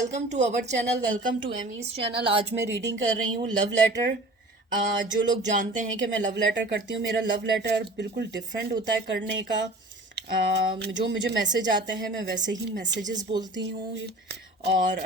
Welcome to our channel, welcome to Amy's channel. आज मैं reading कर रही हूँ लव लेटर। जो लोग जानते हैं कि मैं लव लेटर करती हूँ, मेरा लव लेटर बिल्कुल डिफरेंट होता है करने का। जो मुझे मैसेज आते हैं मैं वैसे ही मैसेजेस बोलती हूँ। और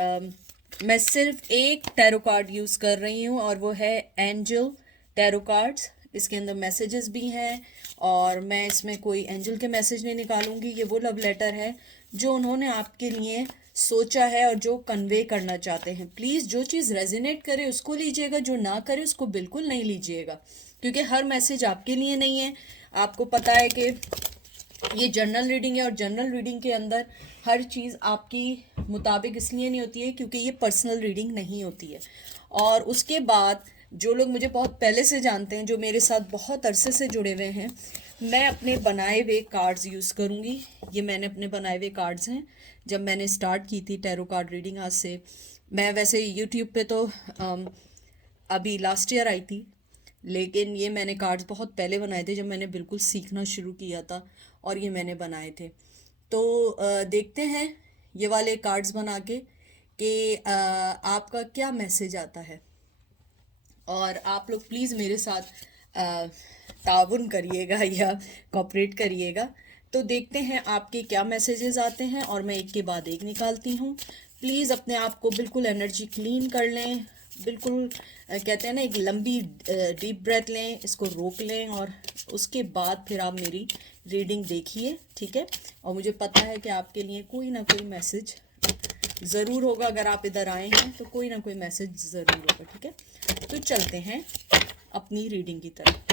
मैं सिर्फ एक टैरो कार्ड यूज़ कर रही हूँ और वो है एंजल टैरो कार्ड्स। इसके अंदर मैसेजेस भी हैं और मैं इसमें कोई एंजल के मैसेज नहीं निकालूंगी। ये वो लव लेटर है जो उन्होंने आपके लिए सोचा है और जो कन्वे करना चाहते हैं। प्लीज़ जो चीज़ रेजिनेट करे उसको लीजिएगा, जो ना करे उसको बिल्कुल नहीं लीजिएगा, क्योंकि हर मैसेज आपके लिए नहीं है। आपको पता है कि ये जर्नल रीडिंग है और जर्नल रीडिंग के अंदर हर चीज़ आपकी मुताबिक इसलिए नहीं होती है क्योंकि ये पर्सनल रीडिंग नहीं होती है। और उसके बाद जो लोग मुझे बहुत पहले से जानते हैं, जो मेरे साथ बहुत अरसे से जुड़े हुए हैं, मैं अपने बनाए हुए कार्ड्स यूज़ करूँगी। ये मैंने अपने बनाए हुए कार्ड्स हैं। जब मैंने स्टार्ट की थी टैरो कार्ड रीडिंग, आज से मैं वैसे यूट्यूब पे तो अभी लास्ट ईयर आई थी, लेकिन ये मैंने कार्ड्स बहुत पहले बनाए थे जब मैंने बिल्कुल सीखना शुरू किया था और ये मैंने बनाए थे। तो देखते हैं ये वाले कार्ड्स बना के कि आपका क्या मैसेज आता है। और आप लोग प्लीज़ मेरे साथ ताउन करिएगा या कॉपरेट करिएगा। तो देखते हैं आपके क्या मैसेजेस आते हैं और मैं एक के बाद एक निकालती हूँ। प्लीज़ अपने आप को बिल्कुल एनर्जी क्लीन कर लें, बिल्कुल कहते हैं ना, एक लंबी डीप ब्रेथ लें, इसको रोक लें और उसके बाद फिर आप मेरी रीडिंग देखिए, ठीक है। और मुझे पता है कि आपके लिए कोई ना कोई मैसेज ज़रूर होगा। अगर आप इधर आए हैं तो कोई ना कोई मैसेज ज़रूर होगा, ठीक है। तो चलते हैं अपनी रीडिंग की तरफ।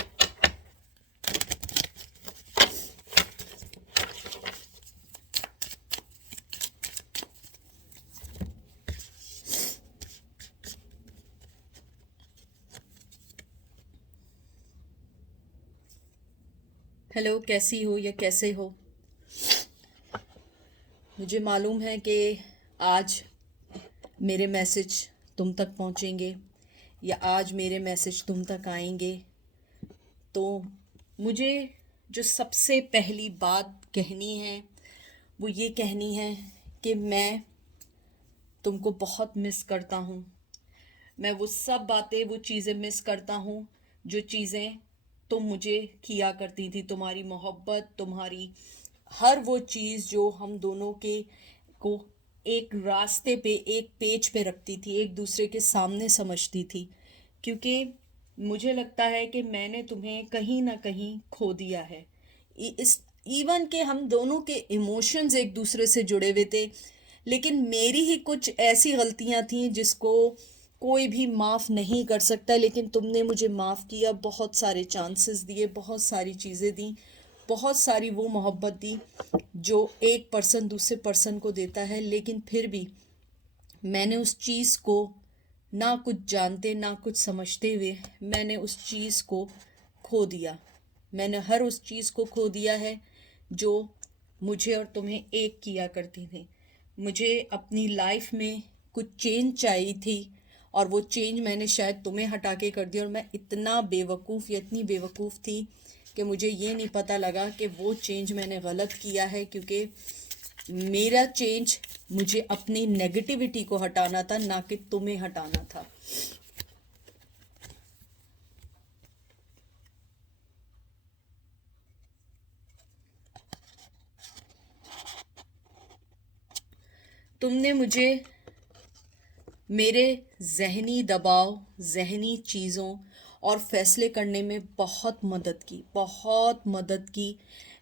हेलो, कैसी हो या कैसे हो? मुझे मालूम है कि आज मेरे मैसेज तुम तक पहुंचेंगे या आज मेरे मैसेज तुम तक आएंगे। तो मुझे जो सबसे पहली बात कहनी है वो ये कहनी है कि मैं तुमको बहुत मिस करता हूँ। मैं वो सब बातें, वो चीज़ें मिस करता हूँ जो चीज़ें तुम मुझे किया करती थी। तुम्हारी मोहब्बत, तुम्हारी हर वो चीज़ जो हम दोनों के को एक रास्ते पे, एक पेज पे रखती थी, एक दूसरे के सामने समझती थी। क्योंकि मुझे लगता है कि मैंने तुम्हें कहीं ना कहीं खो दिया है। इस इवन के हम दोनों के इमोशंस एक दूसरे से जुड़े हुए थे, लेकिन मेरी ही कुछ ऐसी गलतियां थी जिसको कोई भी माफ़ नहीं कर सकता। लेकिन तुमने मुझे माफ़ किया, बहुत सारे चांसेस दिए, बहुत सारी चीज़ें दी, बहुत सारी वो मोहब्बत दी जो एक पर्सन दूसरे पर्सन को देता है। लेकिन फिर भी मैंने उस चीज़ को ना कुछ जानते ना कुछ समझते हुए मैंने उस चीज़ को खो दिया। मैंने हर उस चीज़ को खो दिया है जो मुझे और तुम्हें एक किया करती थी। मुझे अपनी लाइफ में कुछ चेंज चाहिए थी और वो चेंज मैंने शायद तुम्हें हटा के कर दिया। और मैं इतना बेवकूफ़ या इतनी बेवकूफ़ थी कि मुझे ये नहीं पता लगा कि वो चेंज मैंने गलत किया है, क्योंकि मेरा चेंज मुझे अपनी नेगेटिविटी को हटाना था, ना कि तुम्हें हटाना था। तुमने मुझे मेरे जहनी दबाव, जहनी चीज़ों और फैसले करने में बहुत मदद की, बहुत मदद की।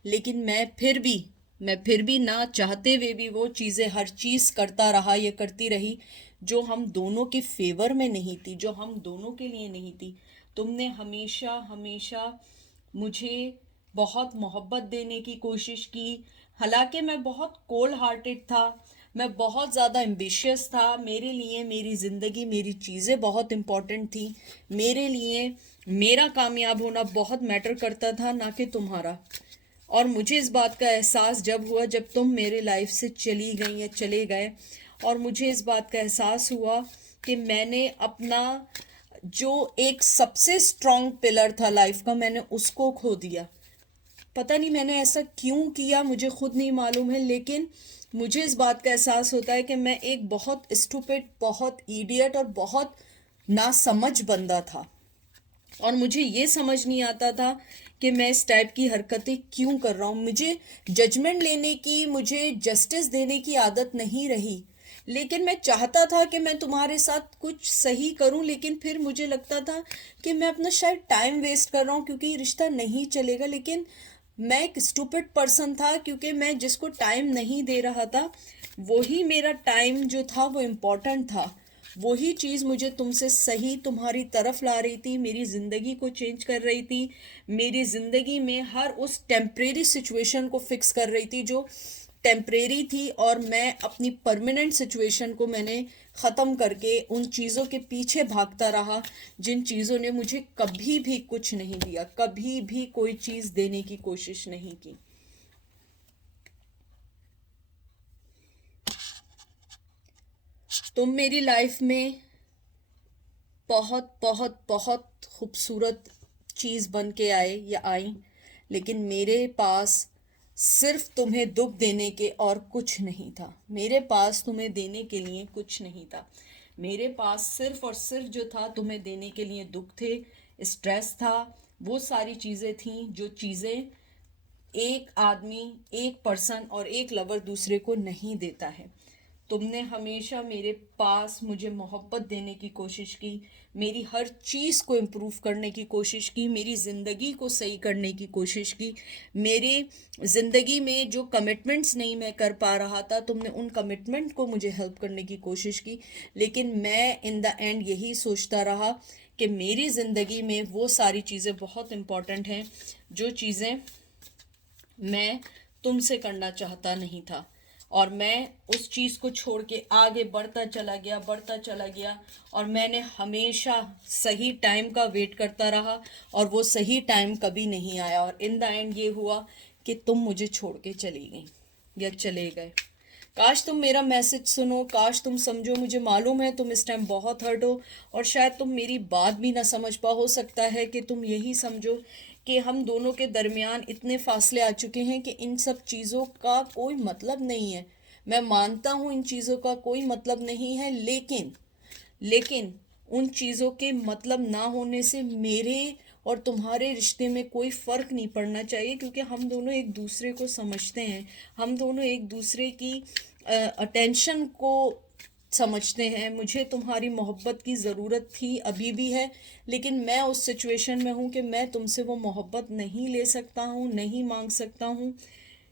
लेकिन मैं फिर भी ना चाहते हुए भी वो चीज़ें, हर चीज़ करता रहा या करती रही जो हम दोनों के फेवर में नहीं थी, जो हम दोनों के लिए नहीं थी। तुमने हमेशा हमेशा मुझे बहुत मोहब्बत देने की कोशिश की। हालांकि मैं बहुत कोल्ड हार्टेड था, मैं बहुत ज़्यादा एम्बिशियस था। मेरे लिए मेरी ज़िंदगी, मेरी चीज़ें बहुत इम्पोर्टेंट थी। मेरे लिए मेरा कामयाब होना बहुत मैटर करता था, ना कि तुम्हारा। और मुझे इस बात का एहसास जब हुआ, जब तुम मेरे लाइफ से चली गई या चले गए, और मुझे इस बात का एहसास हुआ कि मैंने अपना जो एक सबसे स्ट्रॉन्ग पिलर था लाइफ का, मैंने उसको खो दिया। पता नहीं मैंने ऐसा क्यों किया, मुझे खुद नहीं मालूम है। लेकिन मुझे इस बात का एहसास होता है कि मैं एक बहुत स्टूपिड, बहुत इडियट और बहुत नासमझ बंदा था, और मुझे ये समझ नहीं आता था कि मैं इस टाइप की हरकतें क्यों कर रहा हूँ। मुझे जजमेंट लेने की, मुझे जस्टिस देने की आदत नहीं रही, लेकिन मैं चाहता था कि मैं तुम्हारे साथ कुछ सही करूं, लेकिन फिर मुझे लगता था कि मैं अपना शायद टाइम वेस्ट कर रहा हूँ क्योंकि ये रिश्ता नहीं चलेगा। लेकिन मैं एक स्टूपिड पर्सन था, क्योंकि मैं जिसको टाइम नहीं दे रहा था, वही मेरा टाइम जो था वो इम्पोर्टेंट था। वही चीज़ मुझे तुमसे सही तुम्हारी तरफ ला रही थी, मेरी ज़िंदगी को चेंज कर रही थी, मेरी ज़िंदगी में हर उस टेम्परेरी सिचुएशन को फिक्स कर रही थी जो टेम्परेरी थी, और मैं अपनी परमानेंट सिचुएशन को मैंने ख़त्म करके उन चीज़ों के पीछे भागता रहा जिन चीज़ों ने मुझे कभी भी कुछ नहीं दिया, कभी भी कोई चीज़ देने की कोशिश नहीं की। तुम मेरी लाइफ में बहुत बहुत बहुत खूबसूरत चीज़ बन के आए या आई, लेकिन मेरे पास सिर्फ तुम्हें दुख देने के और कुछ नहीं था। मेरे पास तुम्हें देने के लिए कुछ नहीं था। मेरे पास सिर्फ और सिर्फ जो था तुम्हें देने के लिए दुख थे, स्ट्रेस था, वो सारी चीज़ें थीं जो चीज़ें एक आदमी, एक पर्सन और एक लवर दूसरे को नहीं देता है। तुमने हमेशा मेरे पास मुझे मोहब्बत देने की कोशिश की, मेरी हर चीज़ को इम्प्रूव करने की कोशिश की, मेरी ज़िंदगी को सही करने की कोशिश की। मेरी ज़िंदगी में जो कमिटमेंट्स नहीं मैं कर पा रहा था, तुमने उन कमिटमेंट को मुझे हेल्प करने की कोशिश की। लेकिन मैं इन द एंड यही सोचता रहा कि मेरी ज़िंदगी में वो सारी चीज़ें बहुत इम्पॉर्टेंट हैं जो चीज़ें मैं तुमसे करना चाहता नहीं था, और मैं उस चीज़ को छोड़ के आगे बढ़ता चला गया, बढ़ता चला गया, और मैंने हमेशा सही टाइम का वेट करता रहा, और वो सही टाइम कभी नहीं आया, और इन द एंड ये हुआ कि तुम मुझे छोड़ के चली गई या चले गए। काश तुम मेरा मैसेज सुनो, काश तुम समझो। मुझे मालूम है तुम इस टाइम बहुत हर्ट हो, और शायद तुम मेरी बात भी ना समझ पाओ। हो सकता है कि तुम यही समझो कि हम दोनों के दरमियान इतने फासले आ चुके हैं कि इन सब चीज़ों का कोई मतलब नहीं है। मैं मानता हूँ इन चीज़ों का कोई मतलब नहीं है, लेकिन उन चीज़ों के मतलब ना होने से मेरे और तुम्हारे रिश्ते में कोई फ़र्क नहीं पड़ना चाहिए, क्योंकि हम दोनों एक दूसरे को समझते हैं, हम दोनों एक दूसरे की अटेंशन को समझते हैं। मुझे तुम्हारी मोहब्बत की ज़रूरत थी, अभी भी है, लेकिन मैं उस सिचुएशन में हूँ कि मैं तुमसे वो मोहब्बत नहीं ले सकता हूँ, नहीं मांग सकता हूँ,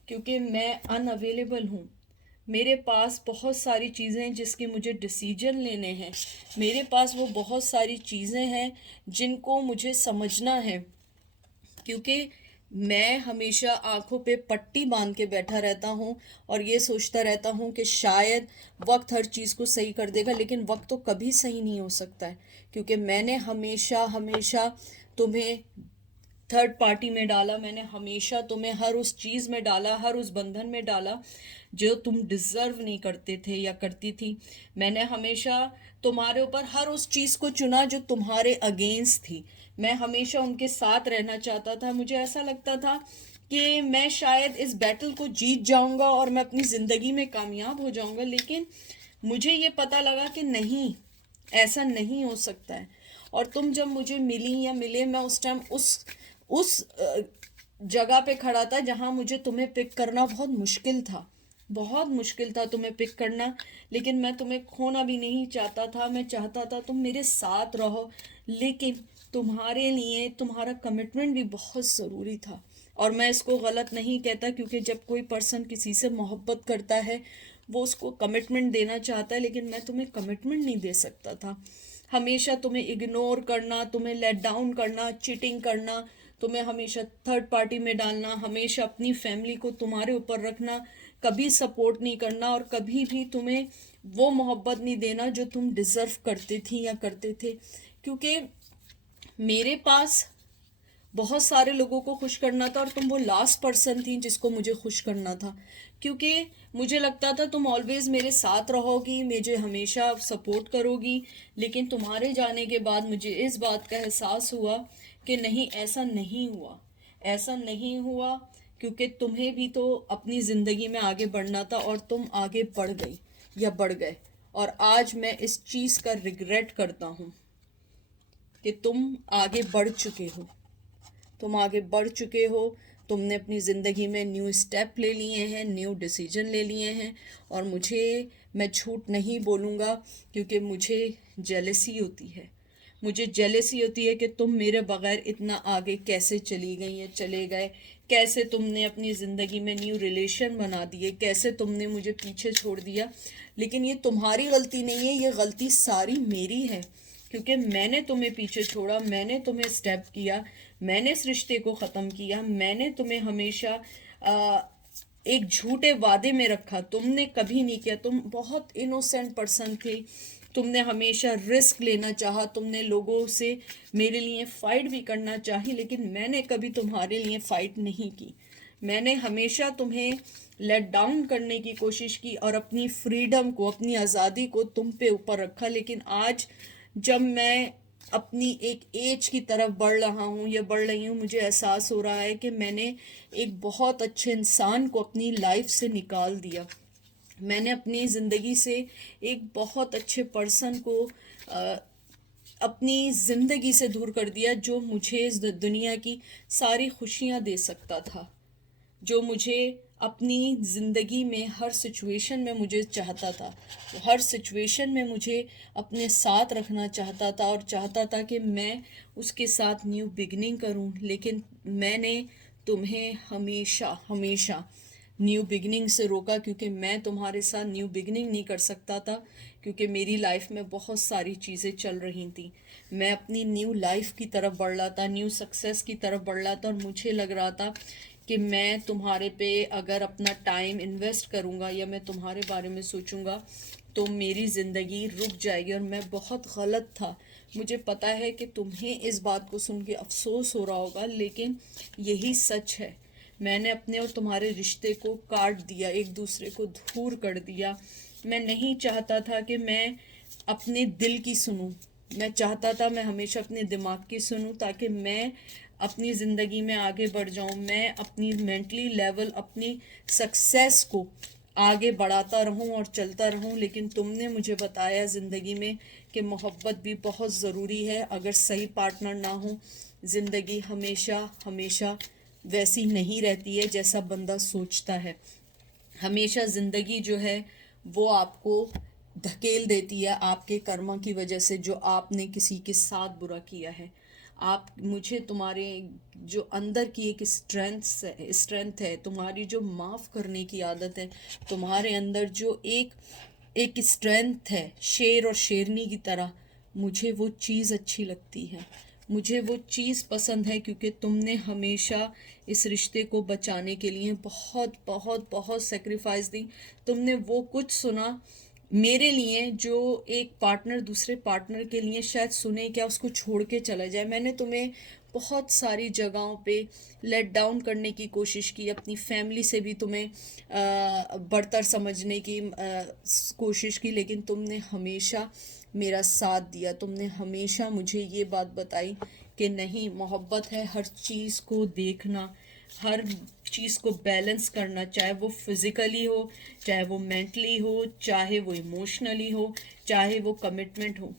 क्योंकि मैं अनअवेलेबल हूँ। मेरे पास बहुत सारी चीज़ें हैं जिसके मुझे डिसीजन लेने हैं, मेरे पास वो बहुत सारी चीज़ें हैं जिनको मुझे समझना है, क्योंकि मैं हमेशा आंखों पे पट्टी बांध के बैठा रहता हूँ और ये सोचता रहता हूँ कि शायद वक्त हर चीज़ को सही कर देगा, लेकिन वक्त तो कभी सही नहीं हो सकता है, क्योंकि मैंने हमेशा हमेशा तुम्हें थर्ड पार्टी में डाला, मैंने हमेशा तुम्हें हर उस चीज़ में डाला, हर उस बंधन में डाला जो तुम डिज़र्व नहीं करते थे या करती थी। मैंने हमेशा तुम्हारे ऊपर हर उस चीज़ को चुना जो तुम्हारे अगेंस्ट थी। मैं हमेशा उनके साथ रहना चाहता था। मुझे ऐसा लगता था कि मैं शायद इस बैटल को जीत जाऊंगा और मैं अपनी ज़िंदगी में कामयाब हो जाऊंगा, लेकिन मुझे ये पता लगा कि नहीं, ऐसा नहीं हो सकता है। और तुम जब मुझे मिली या मिले, मैं उस टाइम उस जगह पे खड़ा था जहां मुझे तुम्हें पिक करना बहुत मुश्किल था, बहुत मुश्किल था तुम्हें पिक करना, लेकिन मैं तुम्हें खोना भी नहीं चाहता था। मैं चाहता था तुम मेरे साथ रहो, लेकिन तुम्हारे लिए तुम्हारा कमिटमेंट भी बहुत ज़रूरी था। और मैं इसको गलत नहीं कहता, क्योंकि जब कोई पर्सन किसी से मोहब्बत करता है वो उसको कमिटमेंट देना चाहता है, लेकिन मैं तुम्हें कमिटमेंट नहीं दे सकता था। हमेशा तुम्हें इग्नोर करना, तुम्हें लेट डाउन करना, चीटिंग करना, तुम्हें हमेशा थर्ड पार्टी में डालना, हमेशा अपनी फैमिली को तुम्हारे ऊपर रखना, कभी सपोर्ट नहीं करना, और कभी भी तुम्हें वो मोहब्बत नहीं देना जो तुम डिज़र्व करते थी या करते थे। क्योंकि मेरे पास बहुत सारे लोगों को खुश करना था और तुम वो लास्ट पर्सन थी जिसको मुझे खुश करना था, क्योंकि मुझे लगता था तुम ऑलवेज मेरे साथ रहोगी, मुझे हमेशा सपोर्ट करोगी। लेकिन तुम्हारे जाने के बाद मुझे इस बात का एहसास हुआ कि नहीं, ऐसा नहीं हुआ, ऐसा नहीं हुआ, क्योंकि तुम्हें भी तो अपनी ज़िंदगी में आगे बढ़ना था और तुम आगे बढ़ गई या बढ़ गए। और आज मैं इस चीज़ का रिग्रेट करता हूँ कि तुम आगे बढ़ चुके हो, तुम आगे बढ़ चुके हो। तुमने अपनी ज़िंदगी में न्यू स्टेप ले लिए हैं, न्यू डिसीजन ले लिए हैं। और मैं झूठ नहीं बोलूँगा, क्योंकि मुझे जेलसी होती है। मुझे जेलसी होती है कि तुम मेरे बगैर इतना आगे कैसे चली गई या चले गए, कैसे तुमने अपनी ज़िंदगी में न्यू रिलेशन बना दिए, कैसे तुमने मुझे पीछे छोड़ दिया। लेकिन ये तुम्हारी गलती नहीं है, ये गलती सारी मेरी है, क्योंकि मैंने तुम्हें पीछे छोड़ा, मैंने तुम्हें स्टेप किया, मैंने इस रिश्ते को ख़त्म किया, मैंने तुम्हें हमेशा आ, एक झूठे वादे में रखा। तुमने कभी नहीं किया, तुम बहुत इनोसेंट पर्सन थे। तुमने हमेशा रिस्क लेना चाहा, तुमने लोगों से मेरे लिए फ़ाइट भी करना चाही, लेकिन मैंने कभी तुम्हारे लिए फ़ाइट नहीं की। मैंने हमेशा तुम्हें लेट डाउन करने की कोशिश की और अपनी फ्रीडम को, अपनी आज़ादी को तुम पे ऊपर रखा। लेकिन आज जब मैं अपनी एक एज की तरफ बढ़ रहा हूँ या बढ़ रही हूँ, मुझे एहसास हो रहा है कि मैंने एक बहुत अच्छे इंसान को अपनी लाइफ से निकाल दिया। मैंने अपनी ज़िंदगी से एक बहुत अच्छे पर्सन को अपनी ज़िंदगी से दूर कर दिया, जो मुझे इस दुनिया की सारी खुशियाँ दे सकता था, जो मुझे अपनी ज़िंदगी में हर सिचुएशन में मुझे चाहता था। वो हर सिचुएशन में मुझे अपने साथ रखना चाहता था और चाहता था कि मैं उसके साथ न्यू बिगनिंग करूं। लेकिन मैंने तुम्हें हमेशा हमेशा न्यू बिगनिंग से रोका, क्योंकि मैं तुम्हारे साथ न्यू बिगनिंग नहीं कर सकता था, क्योंकि मेरी लाइफ में बहुत सारी चीज़ें चल रही थी। मैं अपनी न्यू लाइफ की तरफ बढ़ रहा था, न्यू सक्सेस की तरफ बढ़ रहा था, और मुझे लग रहा था कि मैं तुम्हारे पे अगर अपना टाइम इन्वेस्ट करूँगा या मैं तुम्हारे बारे में सोचूंगा तो मेरी ज़िंदगी रुक जाएगी। और मैं बहुत गलत था। मुझे पता है कि तुम्हें इस बात को सुन के अफसोस हो रहा होगा, लेकिन यही सच है। मैंने अपने और तुम्हारे रिश्ते को काट दिया, एक दूसरे को दूर कर दिया। मैं नहीं चाहता था कि मैं अपने दिल की सुनूं, मैं चाहता था मैं हमेशा अपने दिमाग की सुनूं, ताकि मैं अपनी ज़िंदगी में आगे बढ़ जाऊं, मैं अपनी मेंटली लेवल, अपनी सक्सेस को आगे बढ़ाता रहूं और चलता रहूं। लेकिन तुमने मुझे बताया ज़िंदगी में कि मोहब्बत भी बहुत ज़रूरी है। अगर सही पार्टनर ना हो, ज़िंदगी हमेशा हमेशा वैसी नहीं रहती है जैसा बंदा सोचता है। हमेशा ज़िंदगी जो है वो आपको धकेल देती है आपके कर्मा की वजह से, जो आपने किसी के साथ बुरा किया है। आप मुझे तुम्हारे जो अंदर की एक स्ट्रेंथ है, तुम्हारी जो माफ़ करने की आदत है, तुम्हारे अंदर जो एक एक स्ट्रेंथ है शेर और शेरनी की तरह, मुझे वो चीज़ अच्छी लगती है, मुझे वो चीज़ पसंद है। क्योंकि तुमने हमेशा इस रिश्ते को बचाने के लिए बहुत बहुत बहुत सेक्रीफाइस दी। तुमने वो कुछ सुना मेरे लिए जो एक पार्टनर दूसरे पार्टनर के लिए शायद सुने क्या, उसको छोड़ के चला जाए। मैंने तुम्हें बहुत सारी जगहों पे लेट डाउन करने की कोशिश की, अपनी फैमिली से भी तुम्हें बढ़तर समझने की कोशिश की, लेकिन तुमने हमेशा मेरा साथ दिया। तुमने हमेशा मुझे ये बात बताई कि नहीं, मोहब्बत है हर चीज़ को देखना, हर चीज़ को बैलेंस करना, चाहे वो फिज़िकली हो, चाहे वो मेंटली हो, चाहे वो इमोशनली हो, चाहे वो कमिटमेंट हो।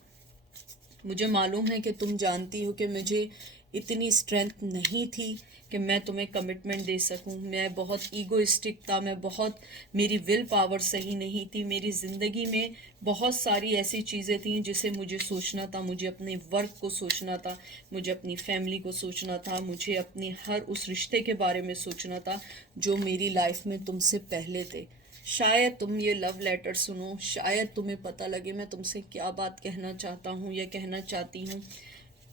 मुझे मालूम है कि तुम जानती हो कि मुझे इतनी स्ट्रेंथ नहीं थी कि मैं तुम्हें कमिटमेंट दे सकूं। मैं बहुत ईगोइस्टिक था, मेरी विल पावर सही नहीं थी। मेरी ज़िंदगी में बहुत सारी ऐसी चीज़ें थीं जिसे मुझे सोचना था, मुझे अपने वर्क को सोचना था, मुझे अपनी फैमिली को सोचना था, मुझे अपने हर उस रिश्ते के बारे में सोचना था जो मेरी लाइफ में तुमसे पहले थे। शायद तुम ये लव लेटर सुनो, शायद तुम्हें पता लगे मैं तुमसे क्या बात कहना चाहता हूँ या कहना चाहती हूँ।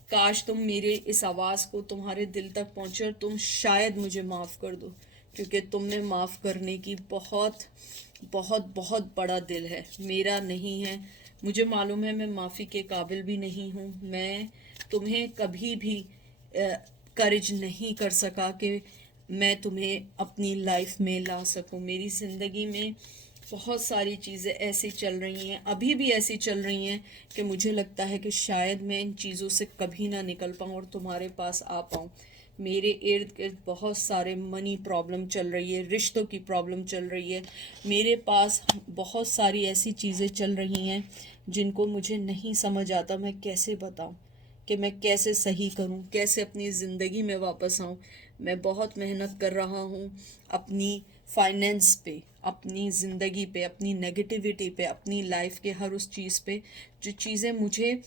काश तुम मेरे इस आवाज़ को तुम्हारे दिल तक पहुँचे और तुम शायद मुझे माफ़ कर दो, क्योंकि तुम में माफ़ करने की बहुत बहुत बहुत बड़ा दिल है, मेरा नहीं है। मुझे मालूम है मैं माफ़ी के काबिल भी नहीं हूँ। मैं तुम्हें कभी भी करेज नहीं कर सका कि मैं तुम्हें अपनी लाइफ में ला सकूं। मेरी ज़िंदगी में बहुत सारी चीज़ें ऐसी चल रही हैं, अभी भी ऐसी चल रही हैं कि मुझे लगता है कि शायद मैं इन चीज़ों से कभी ना निकल पाऊँ और तुम्हारे पास आ पाऊँ। मेरे इर्द गिर्द बहुत सारे मनी प्रॉब्लम चल रही है, रिश्तों की प्रॉब्लम चल रही है, मेरे पास बहुत सारी ऐसी चीज़ें चल रही हैं जिनको मुझे नहीं समझ आता मैं कैसे बताऊं, कि मैं कैसे सही करूं, कैसे अपनी ज़िंदगी में वापस आऊं। मैं बहुत मेहनत कर रहा हूं अपनी फाइनेंस पे, अपनी ज़िंदगी पे, अपनी नेगेटिविटी पे, अपनी लाइफ के हर उस चीज़ पे जो चीज़ें मुझे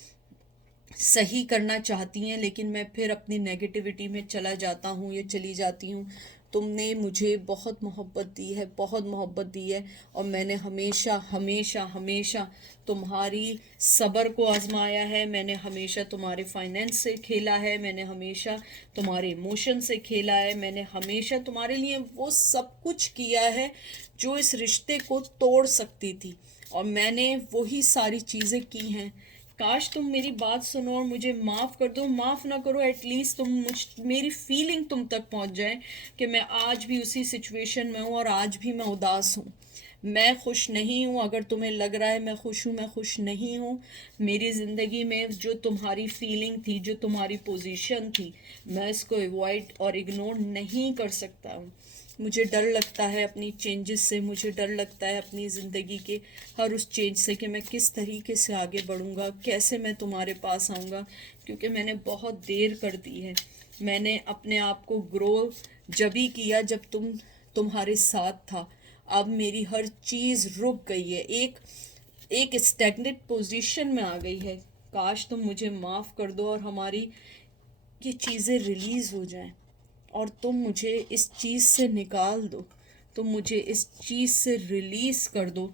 सही करना चाहती हैं, लेकिन मैं फिर अपनी नेगेटिविटी में चला जाता हूँ या चली जाती हूँ। तुमने मुझे बहुत मोहब्बत दी है, बहुत मोहब्बत दी है, और मैंने हमेशा हमेशा हमेशा तुम्हारी सब्र को आजमाया है, मैंने हमेशा तुम्हारे फाइनेंस से खेला है, मैंने हमेशा तुम्हारे इमोशन से खेला है, मैंने हमेशा तुम्हारे लिए वो सब कुछ किया है जो इस रिश्ते को तोड़ सकती थी, और मैंने वही सारी चीज़ें की हैं। काश तुम मेरी बात सुनो और मुझे माफ़ कर दो, माफ़ ना करो, एटलीस्ट तुम मेरी फीलिंग तुम तक पहुंच जाए कि मैं आज भी उसी सिचुएशन में हूँ और आज भी मैं उदास हूँ, मैं खुश नहीं हूँ। अगर तुम्हें लग रहा है मैं खुश हूँ, मैं खुश नहीं हूँ। मेरी ज़िंदगी में जो तुम्हारी फीलिंग थी, जो तुम्हारी पोजीशन थी, मैं इसको अवॉइड और इग्नोर नहीं कर सकता हूँ। मुझे डर लगता है अपनी चेंजेस से, मुझे डर लगता है अपनी ज़िंदगी के हर उस चेंज से कि मैं किस तरीके से आगे बढ़ूँगा, कैसे मैं तुम्हारे पास आऊँगा, क्योंकि मैंने बहुत देर कर दी है। मैंने अपने आप को ग्रो जब ही किया जब तुम्हारे साथ था। अब मेरी हर चीज़ रुक गई है, एक स्टैग्नेंट पोजीशन में आ गई है। काश तुम मुझे माफ़ कर दो और हमारी ये चीज़ें रिलीज़ हो जाएं, और तुम मुझे इस चीज़ से निकाल दो, तुम मुझे इस चीज़ से रिलीज़ कर दो,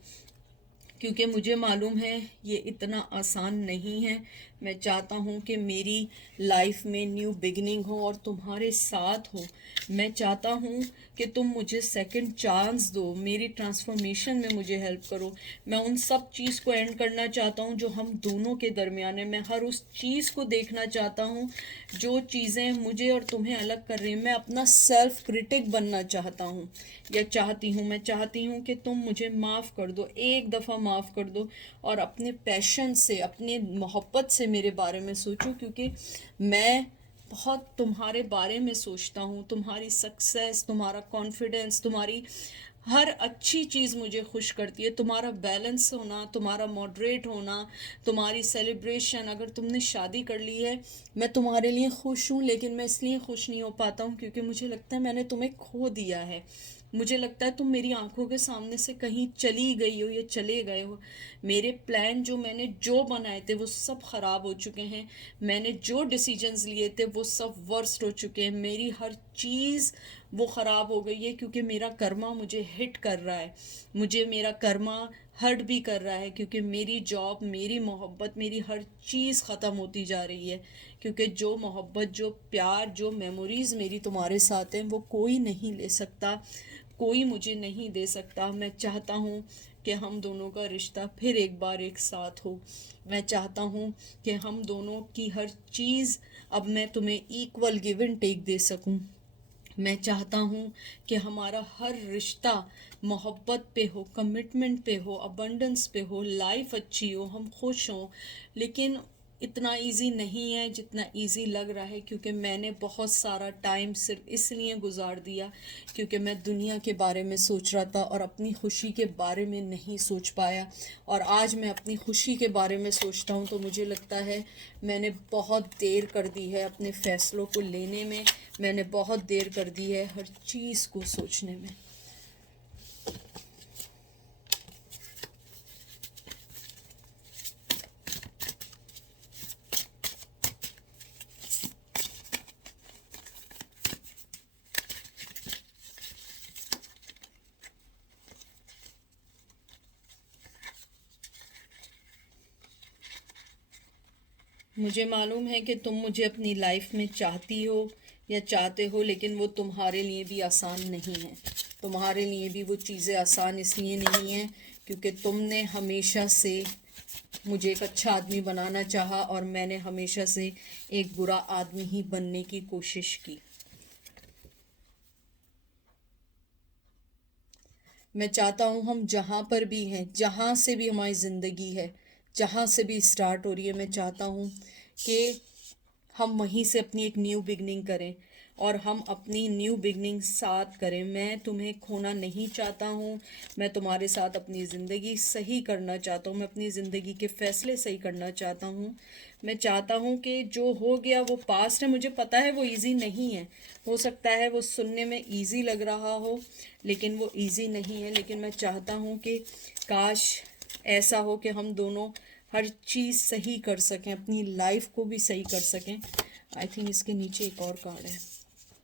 क्योंकि मुझे मालूम है ये इतना आसान नहीं है। मैं चाहता हूँ कि मेरी लाइफ में न्यू बिगिनिंग हो और तुम्हारे साथ हो। मैं चाहता हूँ कि तुम मुझे सेकंड चांस दो, मेरी ट्रांसफॉर्मेशन में मुझे हेल्प करो। मैं उन सब चीज़ को एंड करना चाहता हूँ जो हम दोनों के दरमियान है। मैं हर उस चीज़ को देखना चाहता हूँ जो चीज़ें मुझे और तुम्हें अलग कर रही हैं। मैं अपना सेल्फ क्रिटिक बनना चाहता हूँ या चाहती हूँ। मैं चाहती हूँ कि तुम मुझे माफ़ कर दो, एक दफ़ा माफ़ कर दो, और अपने पैशन से, अपने मोहब्बत से मेरे बारे में सोचो, क्योंकि मैं बहुत तुम्हारे बारे में सोचता हूँ। तुम्हारी सक्सेस, तुम्हारा कॉन्फिडेंस, तुम्हारी हर अच्छी चीज़ मुझे खुश करती है। तुम्हारा बैलेंस होना, तुम्हारा मॉडरेट होना, तुम्हारी सेलिब्रेशन। अगर तुमने शादी कर ली है, मैं तुम्हारे लिए खुश हूँ, लेकिन मैं इसलिए खुश नहीं हो पाता हूँ क्योंकि मुझे लगता है मैंने तुम्हें खो दिया है। मुझे लगता है तुम मेरी आंखों के सामने से कहीं चली गई हो या चले गए हो। मेरे प्लान जो मैंने जो बनाए थे वो सब ख़राब हो चुके हैं। मैंने जो डिसीजंस लिए थे वो सब वर्स्ट हो चुके हैं। मेरी हर चीज़ वो ख़राब हो गई है क्योंकि मेरा कर्मा मुझे हिट कर रहा है। मुझे मेरा कर्मा हर्ट भी कर रहा है क्योंकि मेरी जॉब, मेरी मोहब्बत, मेरी हर चीज़ ख़त्म होती जा रही है। क्योंकि जो मोहब्बत, जो प्यार, जो मेमोरीज़ मेरी तुम्हारे साथ हैं वो कोई नहीं ले सकता, कोई मुझे नहीं दे सकता। मैं चाहता हूँ कि हम दोनों का रिश्ता फिर एक बार एक साथ हो। मैं चाहता हूँ कि हम दोनों की हर चीज़ अब मैं तुम्हें इक्वल गिव एंड टेक दे सकूँ। मैं चाहता हूँ कि हमारा हर रिश्ता मोहब्बत पे हो, कमिटमेंट पे हो, अबंडेंस पे हो, लाइफ अच्छी हो, हम खुश हों। लेकिन इतना इजी नहीं है जितना इजी लग रहा है, क्योंकि मैंने बहुत सारा टाइम सिर्फ इसलिए गुजार दिया क्योंकि मैं दुनिया के बारे में सोच रहा था और अपनी खुशी के बारे में नहीं सोच पाया। और आज मैं अपनी खुशी के बारे में सोचता हूँ तो मुझे लगता है मैंने बहुत देर कर दी है अपने फ़ैसलों को लेने में, मैंने बहुत देर कर दी है हर चीज़ को सोचने में। मुझे मालूम है कि तुम मुझे अपनी लाइफ में चाहती हो या चाहते हो, लेकिन वो तुम्हारे लिए भी आसान नहीं है। तुम्हारे लिए भी वो चीज़ें आसान इसलिए नहीं हैं क्योंकि तुमने हमेशा से मुझे एक अच्छा आदमी बनाना चाहा और मैंने हमेशा से एक बुरा आदमी ही बनने की कोशिश की। मैं चाहता हूँ हम जहाँ पर भी हैं, जहाँ से भी हमारी ज़िंदगी है, जहाँ से भी स्टार्ट हो रही है, मैं चाहता हूँ कि हम वहीं से अपनी एक न्यू बिगनिंग करें। और हम अपनी न्यू बिगनिंग साथ करें। मैं तुम्हें खोना नहीं चाहता हूँ, मैं तुम्हारे साथ अपनी ज़िंदगी सही करना चाहता हूँ, मैं अपनी ज़िंदगी के फ़ैसले सही करना चाहता हूँ। मैं चाहता हूँ कि जो हो गया वो पास्ट है। मुझे पता है वो इजी नहीं है, हो सकता है वो सुनने में इजी लग रहा हो लेकिन वो इजी नहीं है। लेकिन मैं चाहता हूँ कि काश ऐसा हो कि हम दोनों हर चीज़ सही कर सकें, अपनी लाइफ को भी सही कर सकें। आई थिंक इसके नीचे एक और कार्ड है।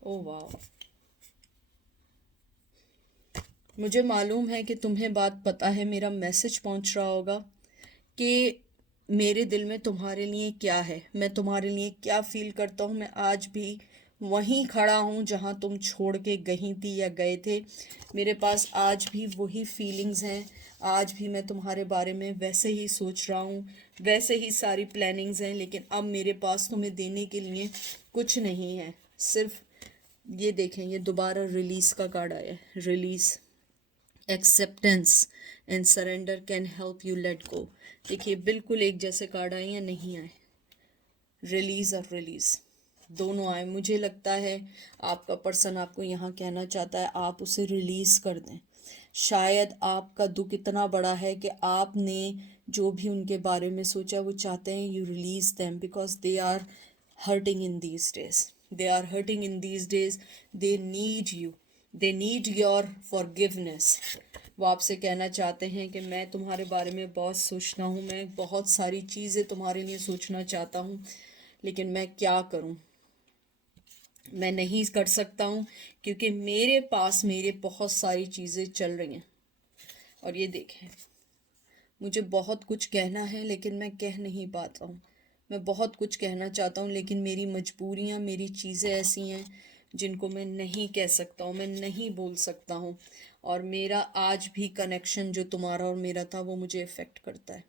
ओह वाह, मुझे मालूम है कि तुम्हें बात पता है, मेरा मैसेज पहुंच रहा होगा कि मेरे दिल में तुम्हारे लिए क्या है, मैं तुम्हारे लिए क्या फील करता हूँ। मैं आज भी वहीं खड़ा हूँ जहाँ तुम छोड़ के गई थी या गए थे। मेरे पास आज भी वही फीलिंग्स हैं, आज भी मैं तुम्हारे बारे में वैसे ही सोच रहा हूँ, वैसे ही सारी प्लानिंग्स हैं। लेकिन अब मेरे पास तुम्हें देने के लिए कुछ नहीं है। सिर्फ ये देखें, ये दोबारा रिलीज़ का कार्ड आया है। Release, acceptance and surrender can help you let go. देखिए बिल्कुल एक जैसे कार्ड आए या नहीं आए, रिलीज और रिलीज दोनों आए। मुझे लगता है आपका पर्सन आपको यहाँ कहना चाहता है आप उसे रिलीज कर दें। शायद आपका दुख इतना बड़ा है कि आपने जो भी उनके बारे में सोचा वो चाहते हैं you release them because they are hurting in these days, they are hurting in these days, they need you, they need your forgiveness. वो आपसे कहना चाहते हैं कि मैं तुम्हारे बारे में बहुत सोचता हूँ, मैं बहुत सारी चीज़ें तुम्हारे लिए सोचना चाहता हूँ लेकिन मैं क्या करूँ, मैं नहीं कर सकता हूँ क्योंकि मेरे पास मेरे बहुत सारी चीज़ें चल रही हैं। और ये देखें, मुझे बहुत कुछ कहना है लेकिन मैं कह नहीं पाता हूँ। मैं बहुत कुछ कहना चाहता हूँ लेकिन मेरी मजबूरियाँ, मेरी चीज़ें ऐसी हैं जिनको मैं नहीं कह सकता हूँ, मैं नहीं बोल सकता हूँ। और मेरा आज भी कनेक्शन जो तुम्हारा और मेरा था वो मुझे इफ़ेक्ट करता है।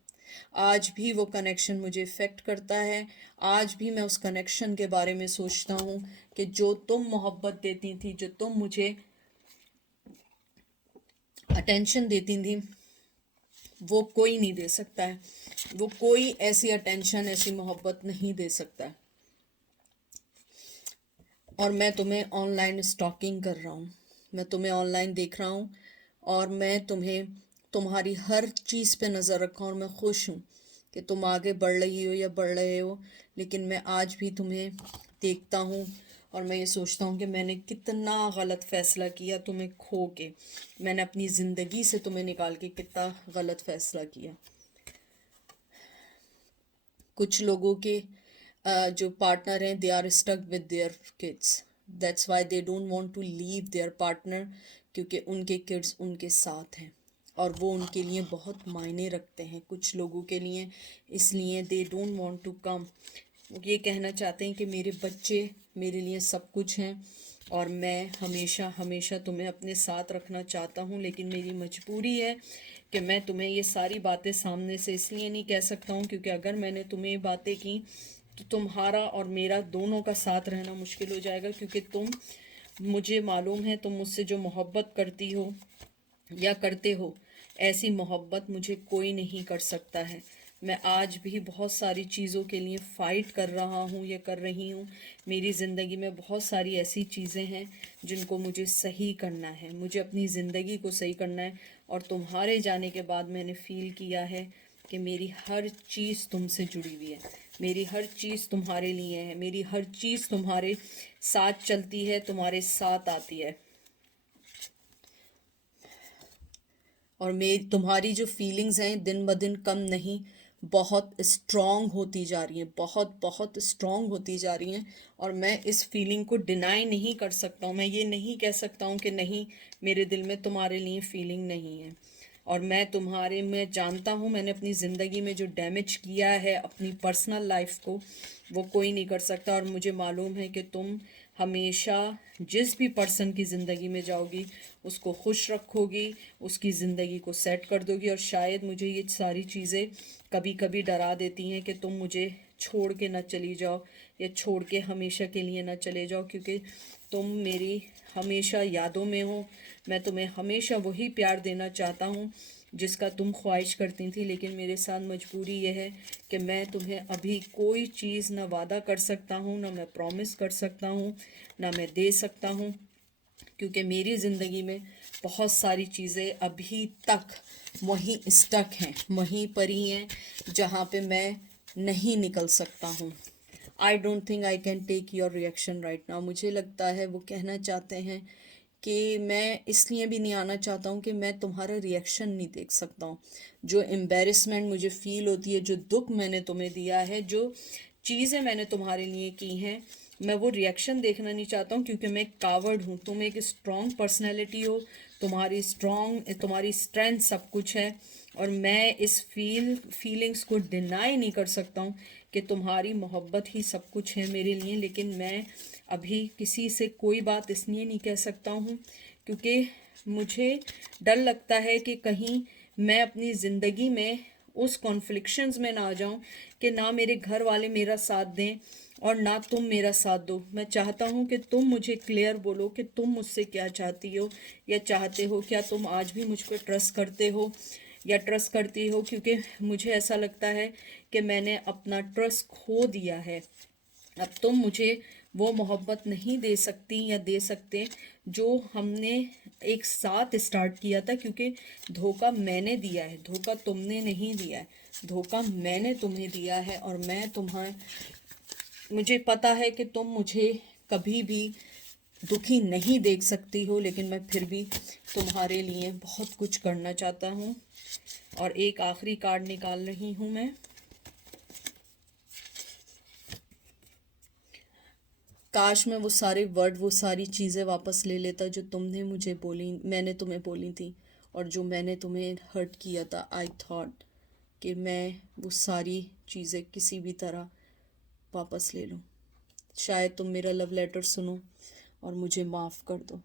आज भी वो कनेक्शन मुझे इफ़ेक्ट करता है। आज भी मैं उस कनेक्शन के बारे में सोचता हूँ कि जो तुम मोहब्बत देती थी, जो तुम मुझे अटेंशन देती थी, वो कोई नहीं दे सकता है। वो कोई ऐसी अटेंशन, ऐसी मोहब्बत नहीं दे सकता है। और मैं तुम्हें ऑनलाइन स्टॉकिंग कर रहा हूँ, मैं तुम्हें ऑनलाइन देख रहा हूँ और मैं तुम्हें, तुम्हारी हर चीज़ पे नज़र रखा हूँ। और मैं खुश हूँ कि तुम आगे बढ़ रही हो या बढ़ रहे हो। लेकिन मैं आज भी तुम्हें देखता हूँ और मैं ये सोचता हूँ कि मैंने कितना गलत फ़ैसला किया तुम्हें खो के, मैंने अपनी ज़िंदगी से तुम्हें निकाल के कितना गलत फ़ैसला किया। कुछ लोगों के जो पार्टनर हैं they are stuck with their kids, that's why they don't want to leave their partner, क्योंकि उनके किड्स उनके साथ हैं और वो उनके लिए बहुत मायने रखते हैं कुछ लोगों के लिए, इसलिए they don't want to come. ये कहना चाहते हैं कि मेरे बच्चे मेरे लिए सब कुछ हैं और मैं हमेशा हमेशा तुम्हें अपने साथ रखना चाहता हूँ। लेकिन मेरी मजबूरी है कि मैं तुम्हें ये सारी बातें सामने से इसलिए नहीं कह सकता हूँ क्योंकि अगर मैंने तुम्हें ये बातें की तो तुम्हारा और मेरा दोनों का साथ रहना मुश्किल हो जाएगा। क्योंकि तुम, मुझे मालूम है तुम मुझसे जो मोहब्बत करती हो या करते हो, ऐसी मोहब्बत मुझे कोई नहीं कर सकता है। मैं आज भी बहुत सारी चीज़ों के लिए फ़ाइट कर रहा हूँ या कर रही हूँ। मेरी ज़िंदगी में बहुत सारी ऐसी चीज़ें हैं जिनको मुझे सही करना है, मुझे अपनी ज़िंदगी को सही करना है। और तुम्हारे जाने के बाद मैंने फ़ील किया है कि मेरी हर चीज़ तुमसे जुड़ी हुई है, मेरी हर चीज़ तुम्हारे लिए है, मेरी हर चीज़ तुम्हारे साथ चलती है, तुम्हारे साथ आती है। और मेरी तुम्हारी जो फीलिंग्स हैं दिन ब दिन कम नहीं, बहुत स्ट्रॉन्ग होती जा रही हैं, बहुत बहुत स्ट्रॉन्ग होती जा रही हैं। और मैं इस फीलिंग को डिनाई नहीं कर सकता हूँ, मैं ये नहीं कह सकता हूँ कि नहीं मेरे दिल में तुम्हारे लिए फीलिंग नहीं है। और मैं तुम्हारे में जानता हूँ मैंने अपनी ज़िंदगी में जो डैमेज किया है अपनी पर्सनल लाइफ को, वो कोई नहीं कर सकता। और मुझे मालूम है कि तुम हमेशा जिस भी पर्सन की ज़िंदगी में जाओगी उसको खुश रखोगी, उसकी ज़िंदगी को सेट कर दोगी। और शायद मुझे ये सारी चीज़ें कभी कभी डरा देती हैं कि तुम मुझे छोड़ के ना चली जाओ या छोड़ के हमेशा के लिए ना चले जाओ, क्योंकि तुम मेरी हमेशा यादों में हो। मैं तुम्हें हमेशा वही प्यार देना चाहता हूँ जिसका तुम ख्वाहिश करती थी, लेकिन मेरे साथ मजबूरी यह है कि मैं तुम्हें अभी कोई चीज़ ना वादा कर सकता हूँ, ना मैं प्रॉमिस कर सकता हूँ, ना मैं दे सकता हूँ, क्योंकि मेरी ज़िंदगी में बहुत सारी चीज़ें अभी तक वहीं स्टक हैं, वहीं पर ही हैं जहाँ पे मैं नहीं निकल सकता हूँ। I don't think I can take your reaction right now. मुझे लगता है वो कहना चाहते हैं कि मैं इसलिए भी नहीं आना चाहता हूँ कि मैं तुम्हारा रिएक्शन नहीं देख सकता हूँ। जो एम्बेरसमेंट मुझे फील होती है, जो दुख मैंने तुम्हें दिया है, जो चीज़ें मैंने तुम्हारे लिए की हैं, मैं वो रिएक्शन देखना नहीं चाहता हूँ, क्योंकि मैं एक कावर्ड हूँ। तुम एक स्ट्रॉन्ग पर्सनैलिटी हो, तुम्हारी स्ट्रेंथ सब कुछ है, और मैं इस फीलिंग्स को डिनाई नहीं कर सकता हूँ कि तुम्हारी मोहब्बत ही सब कुछ है मेरे लिए। लेकिन मैं अभी किसी से कोई बात इसलिए नहीं कह सकता हूँ क्योंकि मुझे डर लगता है कि कहीं मैं अपनी ज़िंदगी में उस कॉन्फ्लिक्शंस में ना आ जाऊं कि ना मेरे घर वाले मेरा साथ दें और ना तुम मेरा साथ दो। मैं चाहता हूं कि तुम मुझे क्लियर बोलो कि तुम मुझसे क्या चाहती हो या चाहते हो। क्या तुम आज भी मुझ पर ट्रस्ट करते हो या ट्रस्ट करती हो? क्योंकि मुझे ऐसा लगता है कि मैंने अपना ट्रस्ट खो दिया है। अब तुम मुझे वो मोहब्बत नहीं दे सकती या दे सकते जो हमने एक साथ स्टार्ट किया था, क्योंकि धोखा मैंने दिया है, धोखा तुमने नहीं दिया है। धोखा मैंने तुम्हें दिया है, और मैं तुम्हें, मुझे पता है कि तुम मुझे कभी भी दुखी नहीं देख सकती हो, लेकिन मैं फिर भी तुम्हारे लिए बहुत कुछ करना चाहता हूँ। और एक आखिरी कार्ड निकाल रही हूँ मैं। काश मैं वो सारे वर्ड, वो सारी चीज़ें वापस ले लेता जो तुमने मुझे बोली, मैंने तुम्हें बोली थी, और जो मैंने तुम्हें हर्ट किया था। आई थॉट कि मैं वो सारी चीज़ें किसी भी तरह वापस ले लूँ। शायद तुम मेरा लव लेटर सुनो और मुझे माफ़ कर दो।